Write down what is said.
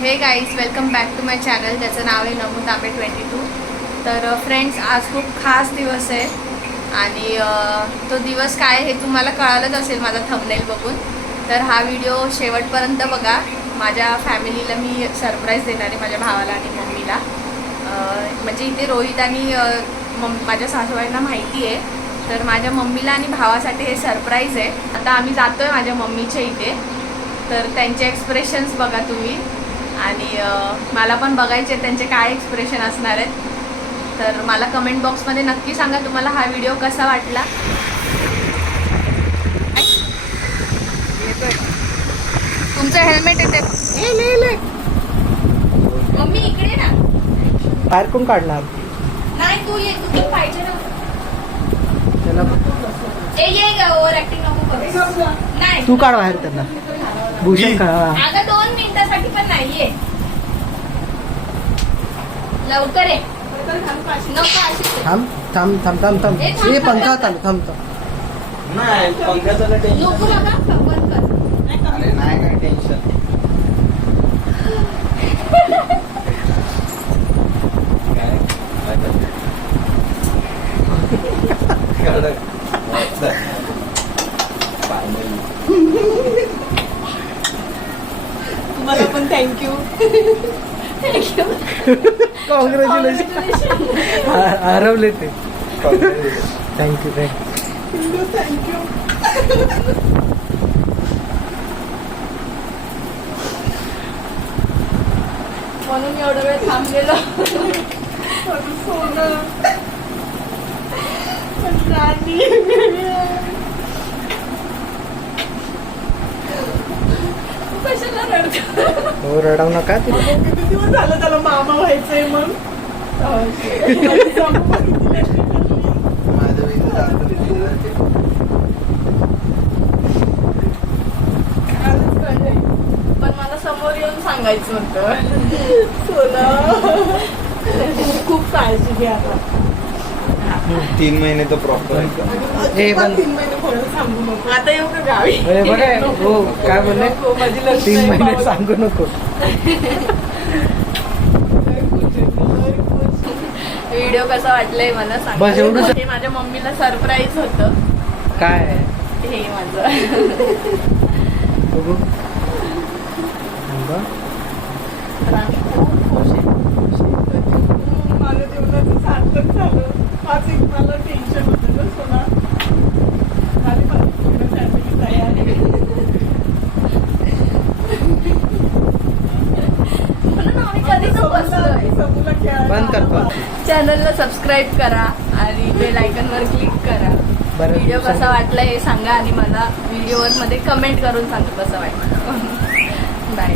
Hey guys welcome back to my channel ज्याचं नाव आहे नमू ताबे ट्वेंटी टू तर फ्रेंड्स आज खूप खास दिवस आहे. आणि तो दिवस काय हे तुम्हाला कळालंच असेल माझा थंबनेल बघून. तर हा व्हिडिओ शेवटपर्यंत बघा. माझ्या फॅमिलीला मी सरप्राईज देणार आहे माझ्या भावाला आणि मम्मीला. म्हणजे इथे रोहित आणि मम माझ्या सासूबाईंना माहिती आहे. तर माझ्या मम्मीला आणि भावासाठी हे सरप्राईज आहे. आता आम्ही जातो आहे माझ्या मम्मीच्या इथे. तर त्यांचे एक्सप्रेशन्स बघा तुम्ही. आणि मला पण बघायचे त्यांचे काय एक्सप्रेशन असणार आहेत. तर मला कमेंट बॉक्समध्ये नक्की सांगा तुम्हाला हा व्हिडिओ कसा वाटला. तुमचं हेल्मेट येते मम्मी इकडे ना. बाहेर कोण काढणार? नाही तू ये तू पाहिजे ना. त्याला ए ये ग ओव्हर ऍक्टिंग नको करू. नाही तू काढ बाहेर त्यांना. भूषण काढ. लवकर थांब थांब थांब थांब थांब ए, थांब, हे थांब, पंखा थांब. थांब थांब नाही पंख्याचं काय टेन्शन नको बाबा बंद कर अरे नाही काय टेन्शन काय काय करते? कडक. मस्त. Finally. तुम्हाला पण थँक्यू कॉंग्रॅच्युलेशन हरवले ते Congratulations. थँक्यू थँक्यू थँक्यू म्हणून एवढा वेळ थांबलेलो सोनं पण राणी हो रडव नका. तू किती दिवस झालं त्याला मामा व्हायचंय मग. पण मला समोर येऊन सांगायचं होतं. सोनं. खूप काळजी घ्या आता. तीन महिने तर प्रॉपर अजिबात पण- तीन महिने सांगू नको आता येऊ का गावी अरे बघा हो काय बोलले माझी तीन महिने. सांगू नको. व्हिडिओ कसा वाटलाय मला सांग बस एवढंच? हे माझ्या मम्मीला सरप्राईज होतं काय हे माझं बघू थांबा. तर आम्ही खूप खुश आहे झालं माझं एक मला टेन्शन होतं ना सोना झाली मला पूर्ण फॅमिली तयार. आहे म्हणून आम्ही कधीच बसलोय. समूला खेळायला बंद करतो चॅनलला सबस्क्राईब करा आणि बेल वर क्लिक करा. बरं. व्हिडिओ कसा वाटला हे सांगा आणि मला व्हिडिओवर मध्ये कमेंट करून सांगा कसं वाटलं. बाय